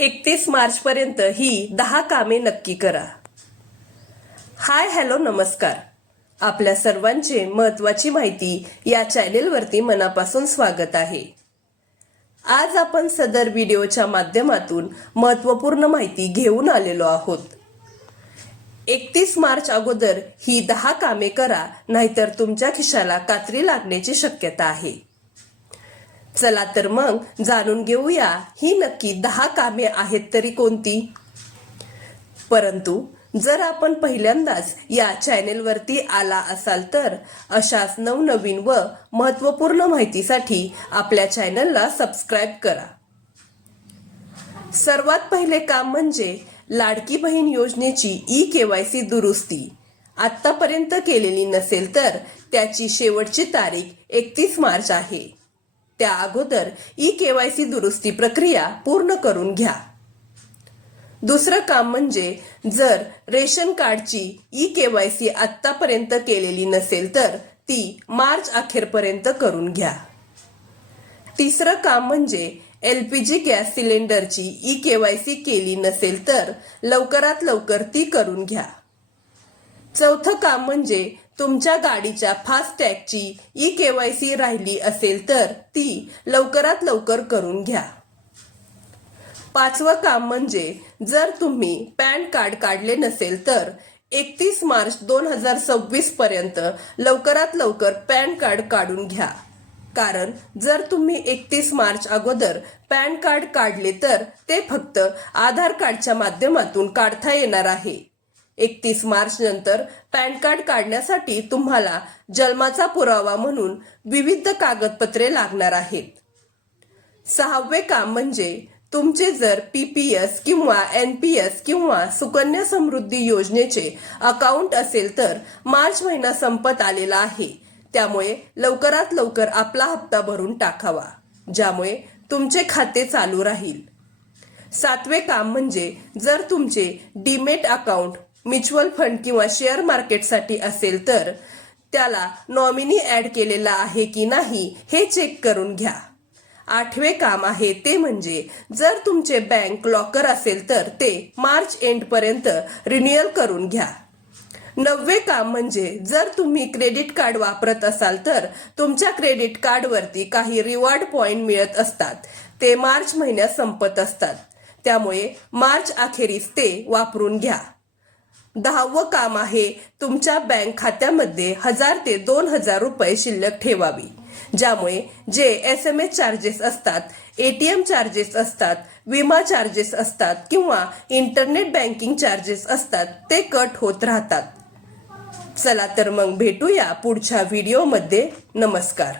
31 मार्च पर्यंत ही 10 कामे नक्की करा। हाय हॅलो नमस्कार। आपल्या सर्वांचे महत्त्वाची माहिती या चॅनेलवरती मनापासून स्वागत आहे। आज आपण सदर व्हिडिओच्या माध्यमातून महत्त्वपूर्ण माहिती घेऊन आलेलो आहोत। 31 मार्च अगोदर ही 10 कामे करा, नाहीतर तुमच्या खिशाला कात्री लागण्याची शक्यता आहे। चला तर मग जाणून घेऊया ही नक्की 10 कामे आहेत तरी कोणती। परंतु जर आपण पहिल्यांदाच या चॅनेलवरती आला असाल तर अशाच नवनवीन व महत्त्वपूर्ण माहितीसाठी आपल्या चॅनलला सबस्क्राइब करा। सर्वात पहिले काम म्हणजे लाडकी बहीण योजनेची ई-केवायसी दुरुस्ती। आतापर्यंत केलेली नसेल तर त्याची शेवटची तारीख 31 मार्च आहे। त्या अगोदर ई-केवायसी दुरुस्ती प्रक्रिया पूर्ण करून घ्या। दुसरं काम म्हणजे जर रेशन कार्डची ई-केवायसी आतापर्यंत केलेली नसेल तर ती मार्च अखेरपर्यंत करून घ्या। तिसरं काम म्हणजे LPG गॅस सिलेंडरची ई-केवायसी केली नसेल तर लवकरात लवकर ती करून घ्या। चौथं काम म्हणजे तुमच्या गाडीच्या फास्टॅगची ई-केवायसी राहिली असेल तर ती लवकरात लवकर करून घ्या। पाचवं काम म्हणजे जर तुम्ही पॅन कार्ड काढले नसेल तर 31 मार्च 2026 पर्यंत लवकरात लवकर पॅन कार्ड काढून घ्या। कारण जर तुम्ही 31 मार्च अगोदर पॅन कार्ड काढले तर ते फक्त आधार कार्डच्या माध्यमातून काढता येणार आहे। 31 मार्च नंतर पॅन कार्ड काढण्यासाठी तुम्हाला जन्माचा पुरावा म्हणून विविध कागदपत्रे लागणार आहेत। सहावे काम म्हणजे तुमचे जर PPS किंवा NPS किंवा सुकन्या समृद्धी योजनेचे अकाउंट असेल तर मार्च महिना संपत आलेला आहे, त्यामुळे लवकरात लवकर आपला हप्ता भरून टाकावा, ज्यामुळे तुमचे खाते चालू राहील। सातवे काम म्हणजे जर तुमचे डीमेट अकाउंट म्युच्युअल फंड किंवा शेअर मार्केटसाठी असेल तर त्याला नॉमिनी ऍड केलेला आहे की नाही हे चेक करून घ्या। आठवे काम आहे ते म्हणजे जर तुमचे बँक लॉकर असेल तर ते मार्च एंड पर्यंत रिन्युअल करून घ्या। नववे काम म्हणजे जर तुम्ही क्रेडिट कार्ड वापरत असाल तर तुमच्या क्रेडिट कार्डवरती काही रिवॉर्ड पॉइंट मिळत असतात, ते मार्च महिन्यात संपत असतात, त्यामुळे मार्च अखेरीस ते वापरून घ्या। 10वं काम आहे तुमच्या बँक खात्यामध्ये 1000 ते 2000 रुपये शिल्लक ठेवावी, ज्यामुळे जे SMS चार्जेस असतात, ATM चार्जेस असतात, विमा चार्जेस असतात किंवा इंटरनेट बँकिंग चार्जेस असतात ते कट होत राहतात। चला तर मग भेटूया पुढच्या व्हिडिओमध्ये। नमस्कार।